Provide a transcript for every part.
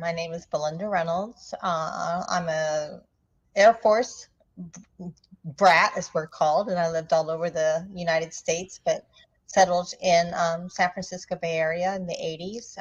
My name is Belinda Reynolds. I'm a Air Force brat, as we're called, and I lived all over the United States, but settled in San Francisco Bay Area in the 80s.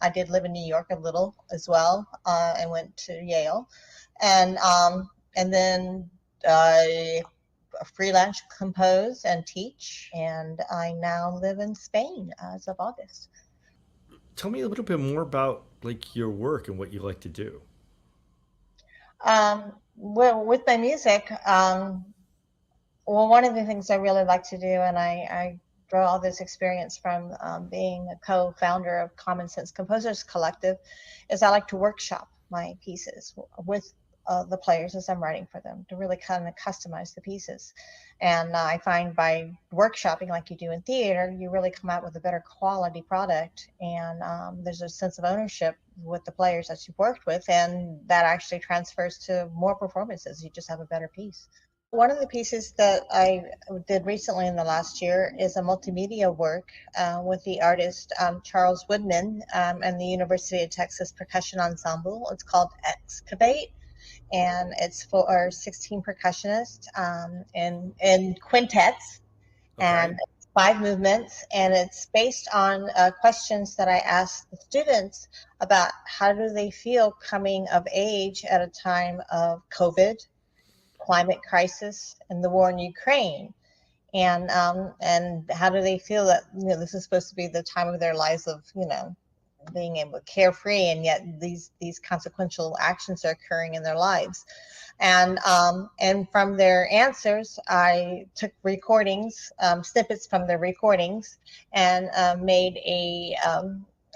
I did live in New York a little as well, and went to Yale, and then I freelance compose and teach, and I now live in Spain as of August. Tell me a little bit more about like your work and what you like to do. Well, with my music, well, one of the things I really like to do, and I draw all this experience from being a co-founder of Common Sense Composers Collective, is I like to workshop my pieces with the players as I'm writing for them, to really kind of customize the pieces. And I find by workshopping like you do in theater, you really come out with a better quality product, and there's a sense of ownership with the players that you've worked with, and that actually transfers to more performances. You just have a better piece. One of the pieces that I did recently in the last year is a multimedia work with the artist Charles Woodman and the University of Texas Percussion Ensemble. It's called Excavate, and it's for 16 percussionists in quintets, and 5 movements, and it's based on questions that I asked the students about how do they feel coming of age at a time of COVID, climate crisis, and the war in Ukraine, and how do they feel that this is supposed to be the time of their lives of being able to carefree, and yet these consequential actions are occurring in their lives, and from their answers I took recordings, snippets from their recordings, and made a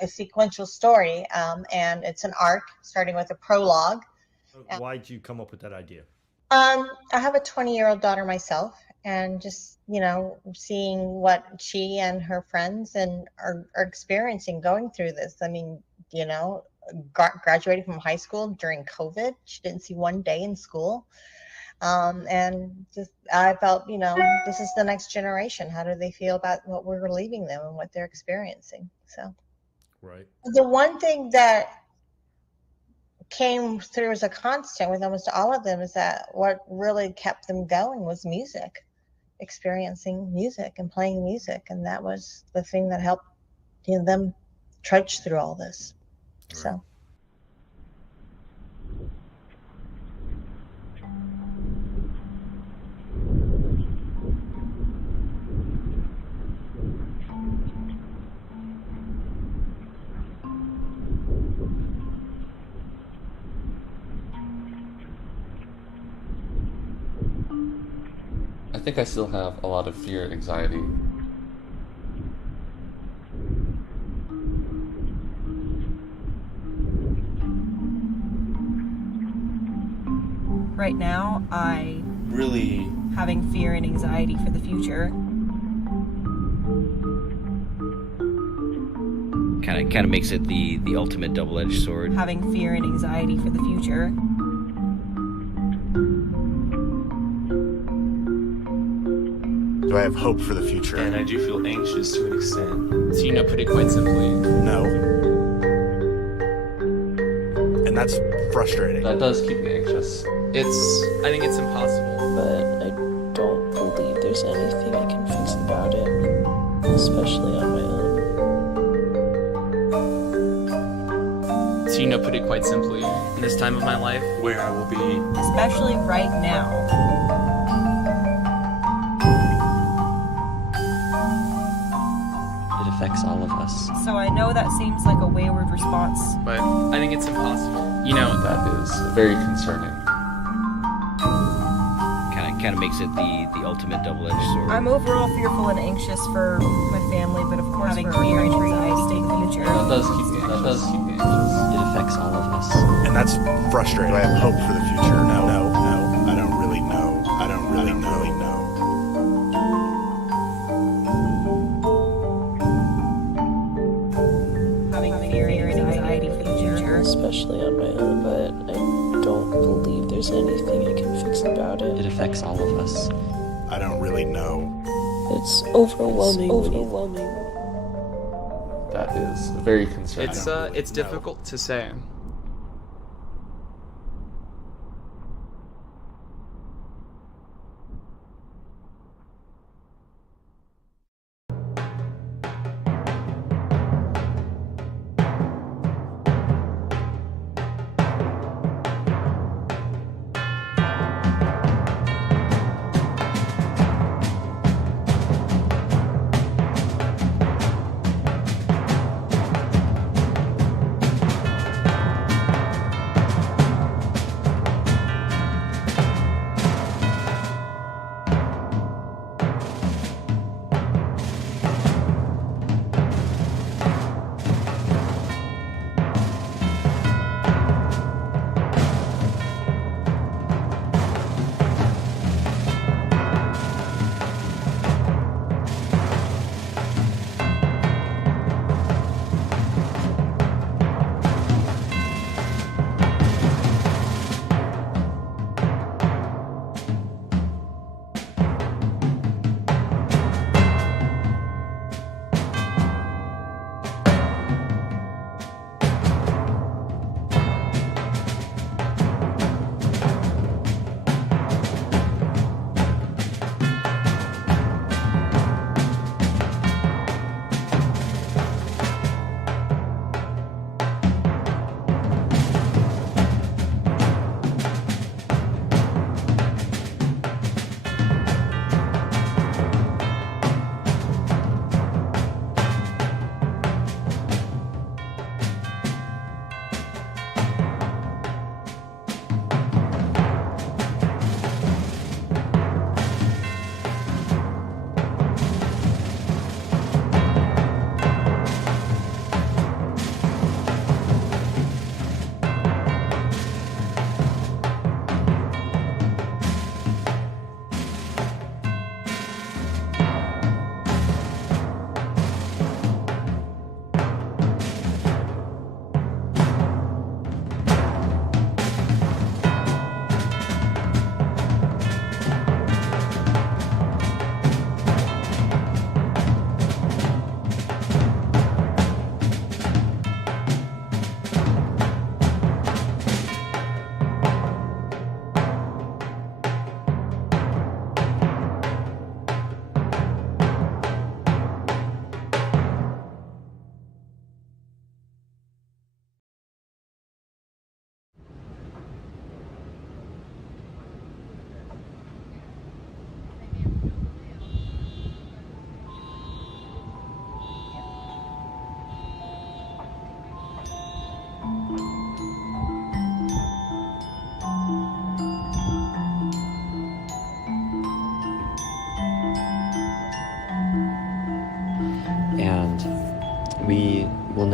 sequential story, and it's an arc starting with a prologue. Why'd you come up with that idea? I have a 20-year-old daughter myself, and just seeing what she and her friends are experiencing going through this. I mean, graduating from high school during COVID, she didn't see one day in school, and just I felt this is the next generation. How do they feel about what we're leaving them and what they're experiencing? So, right. The one thing that came through as a constant with almost all of them is that what really kept them going was music, experiencing music and playing music, and that was the thing that helped them trudge through all this. Right. So I think I still have a lot of fear and anxiety. Right now, I really having fear and anxiety for the future. Kind of makes it the ultimate double-edged sword. Having fear and anxiety for the future. Do I have hope for the future? And I do feel anxious to an extent. So put it quite simply, no. And that's frustrating. That does keep me anxious. I think it's impossible. But I don't believe there's anything I can fix about it, especially on my own. So put it quite simply, in this time of my life, where I will be. Especially right now. Affects all of us. So I know that seems like a wayward response, but I think it's impossible. That is very concerning. Kind of makes it the ultimate double-edged sword. I'm overall fearful and anxious for my family, but of course having fear and anxiety in the future. That does keep me anxious. It affects all of us. And that's frustrating. Do I have hope for the future? No. I don't really know. I don't really know. Especially on my own, but I don't believe there's anything I can fix about it. It affects all of us. I don't really know. It's overwhelming. That is very concerning. It's difficult to say.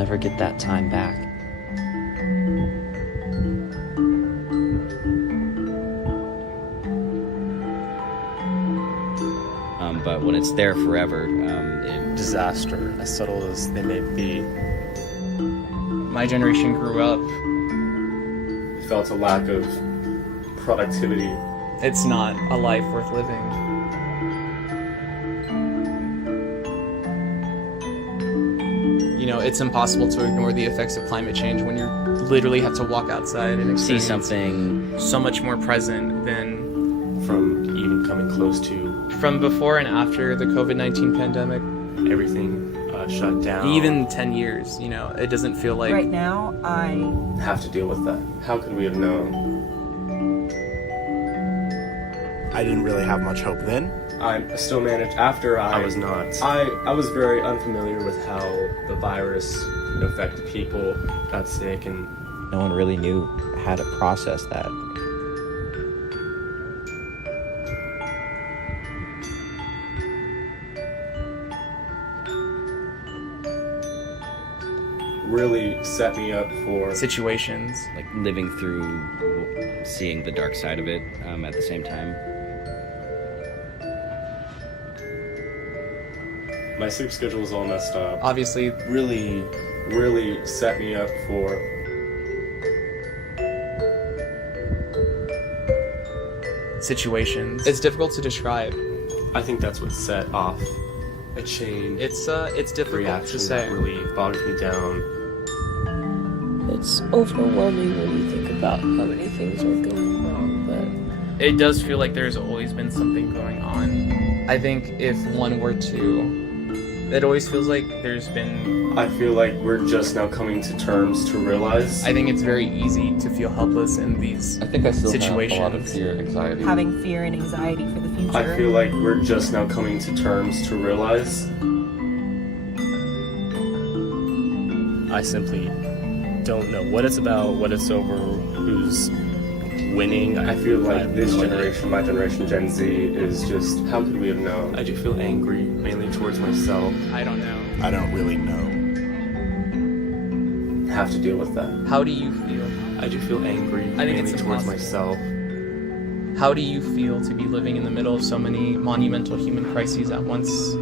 never get that time back. But when it's there forever, disaster, as subtle as they may be. My generation grew up. Felt a lack of productivity. It's not a life worth living. You know, it's impossible to ignore the effects of climate change when you literally have to walk outside and see experience something so much more present than From even coming close to from before and after the COVID-19 pandemic. everything shut down. Even 10 years, you know, it doesn't feel like... Right now, I have to deal with that. How could we have known? I didn't really have much hope then. I still managed after I was not. I was very unfamiliar with how the virus affected people, got sick, and no one really knew how to process that. really set me up for situations. Like living through seeing the dark side of it at the same time. My sleep schedule was all messed up. Obviously, really set me up for situations. It's difficult to describe. I think that's what set off a chain. It's difficult reaction to say. That really bogged me down. It's overwhelming when you think about how many things are going wrong, but it does feel like there's always been something going on. I think if one were to, it always feels like there's been... I feel like we're just now coming to terms to realize. I think it's very easy to feel helpless in these I think I still situations. have a lot of fear, anxiety. Having fear and anxiety for the future. I feel like we're just now coming to terms to realize. I simply don't know what it's about, what it's over, who's winning. I feel like this generation, my generation, Gen Z, is just, how could we have known? I do feel angry, mainly towards myself. I don't know. I don't really know. Have to deal with that. How do you feel? I do feel angry, I think mainly it's towards impossible. myself. How do you feel to be living in the middle of so many monumental human crises at once?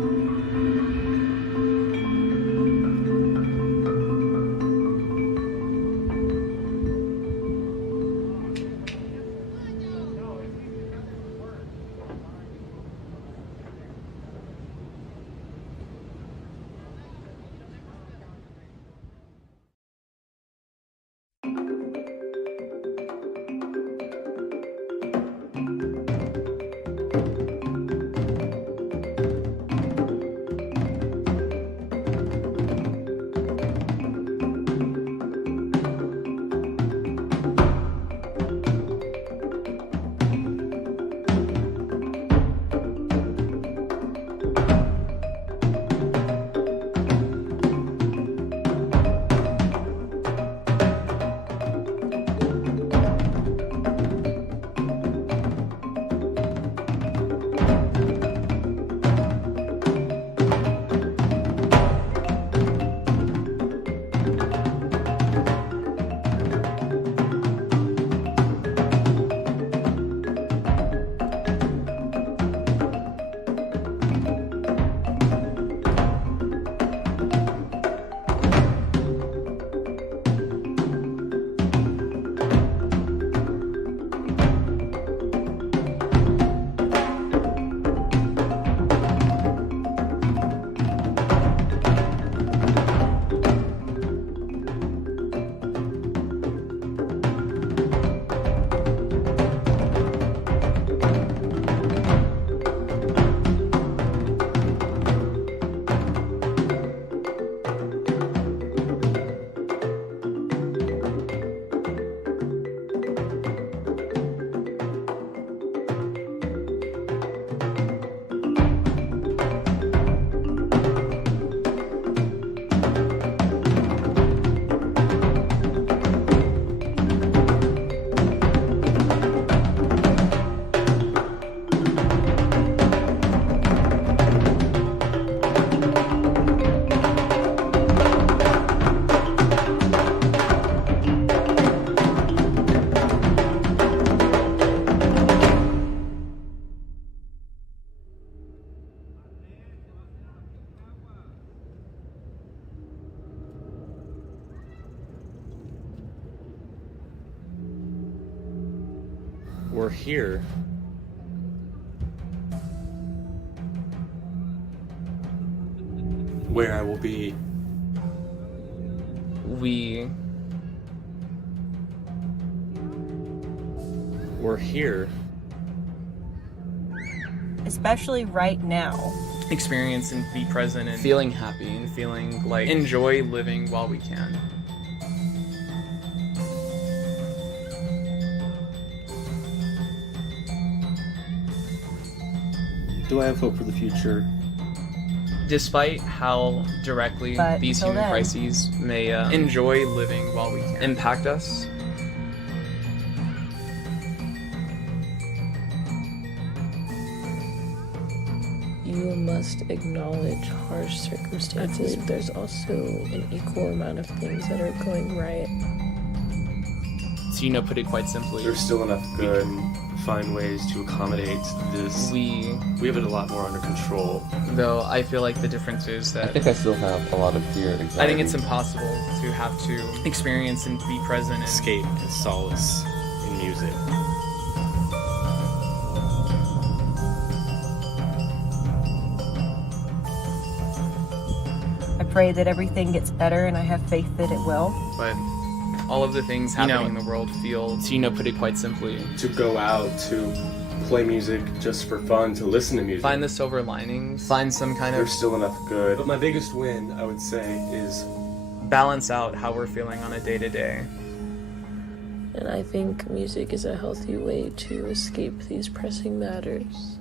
We're here. Where I will be. We're here. Especially right now. Experience and be present and feeling happy and feeling like enjoy living while we can. Do I have hope for the future? Despite how directly But these till human then. crises may enjoy living while we can impact us, You must acknowledge harsh circumstances. There's also an equal amount of things that are going right. to put it quite simply, There's still enough good and find ways to accommodate this. we have it a lot more under control. though I feel like the difference is I that think I still have a lot of fear, anxiety. I think it's impossible to have to experience and be present and Escape and solace in music. I pray that everything gets better, and I have faith that it will. but all of the things happening in the world feel, to put it quite simply, To go out, to play music just for fun, to listen to music. find the silver linings, find some kind of There's still enough good. But my biggest win, I would say, is balance out how we're feeling on a day-to-day. And I think music is a healthy way to escape these pressing matters.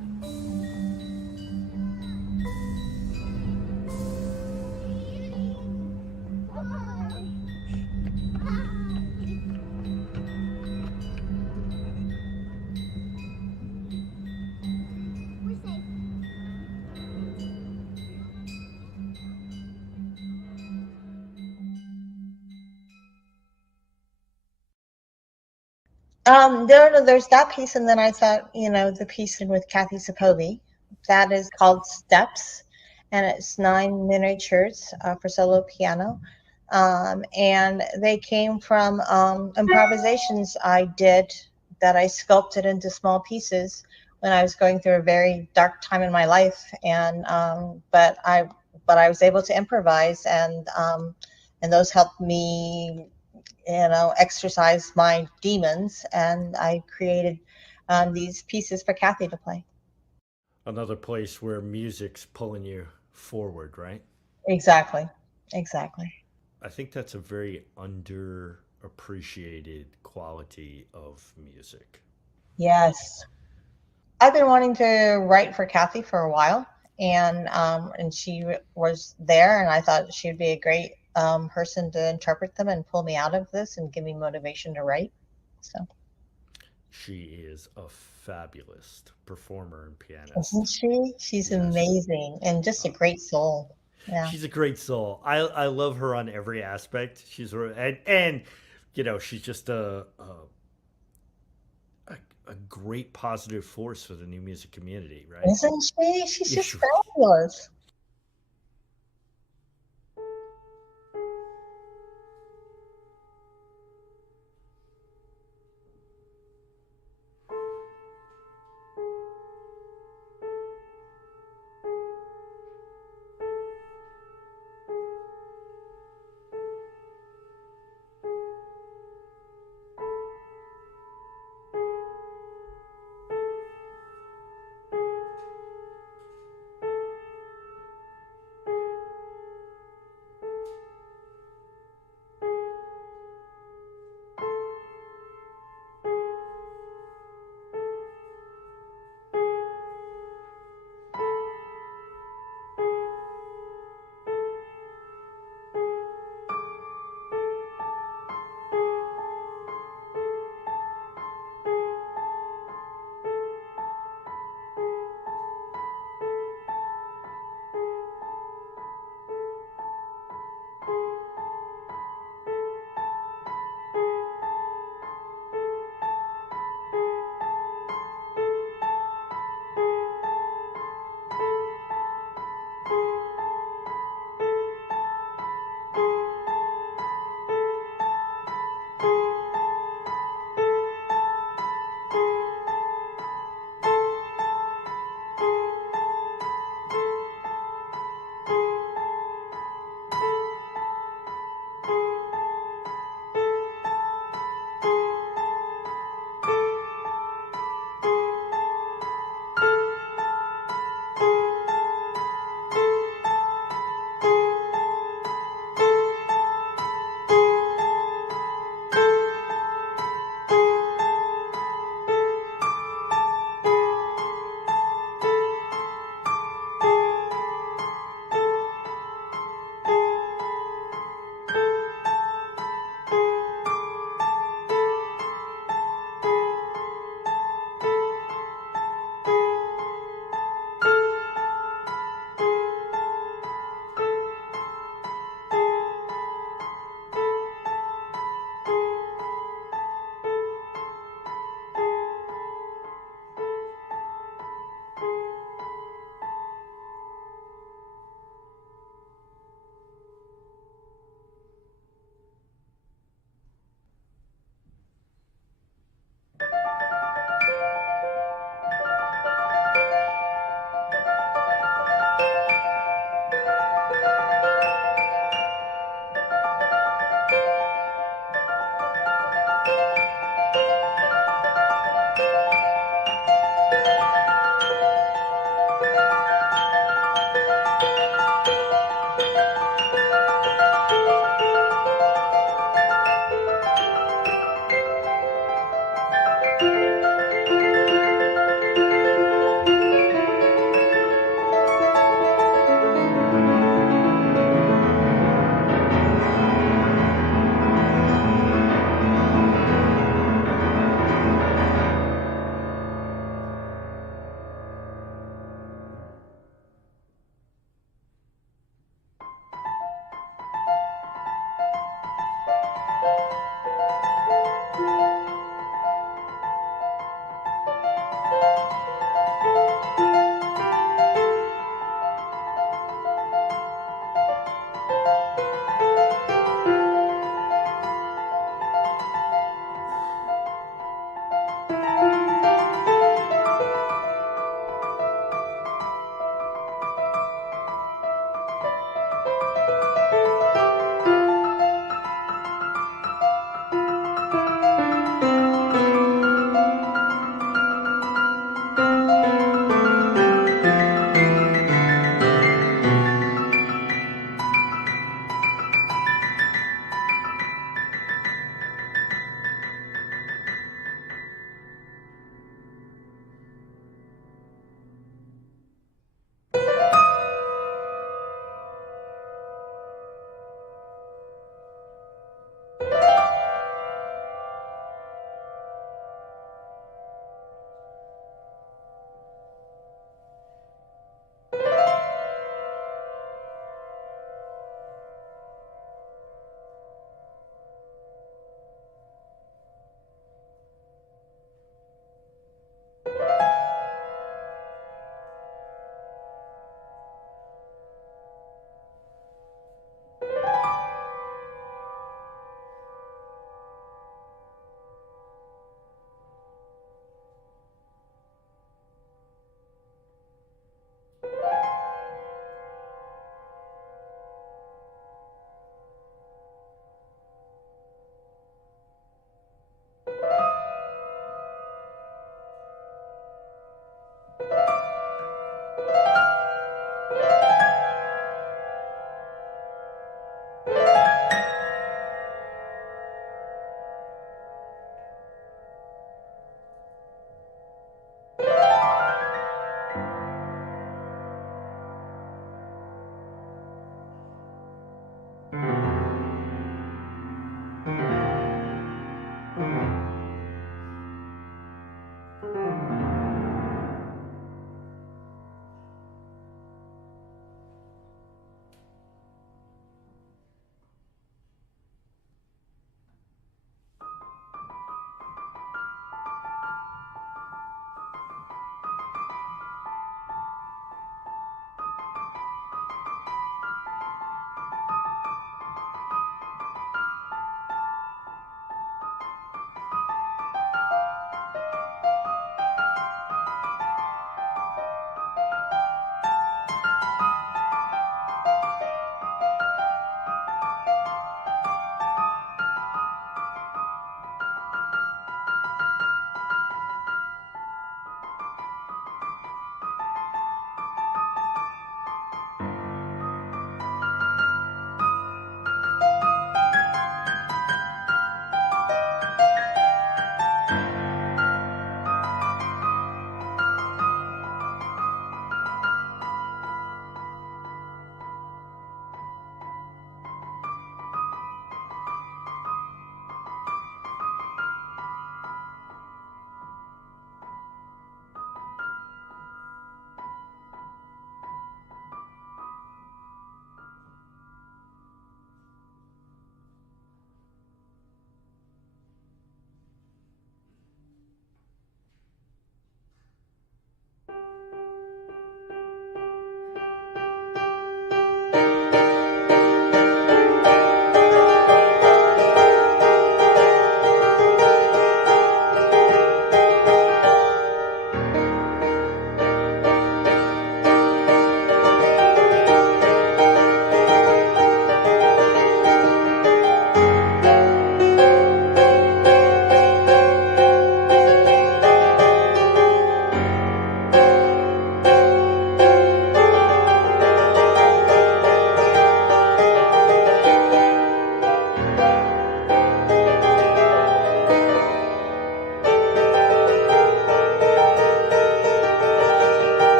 There's that piece, and then I thought, the piece with Kathy Supove, that is called Steps, and it's 9 miniatures for solo piano, and they came from improvisations I did that I sculpted into small pieces when I was going through a very dark time in my life, and but I was able to improvise, and those helped me exercise my demons, and I created these pieces for Kathy to play. Another place where music's pulling you forward, right? Exactly. I think that's a very underappreciated quality of music. Yes. I've been wanting to write for Kathy for a while, and she was there, and I thought she'd be a great person to interpret them and pull me out of this and give me motivation to write. So She is a fabulous performer and pianist. isn't she? She's Yes. amazing and just a great soul. Yeah. She's a great soul. I love her on every aspect. She's and she's just a great positive force for the new music community, right? Isn't she? She's Yeah, just fabulous.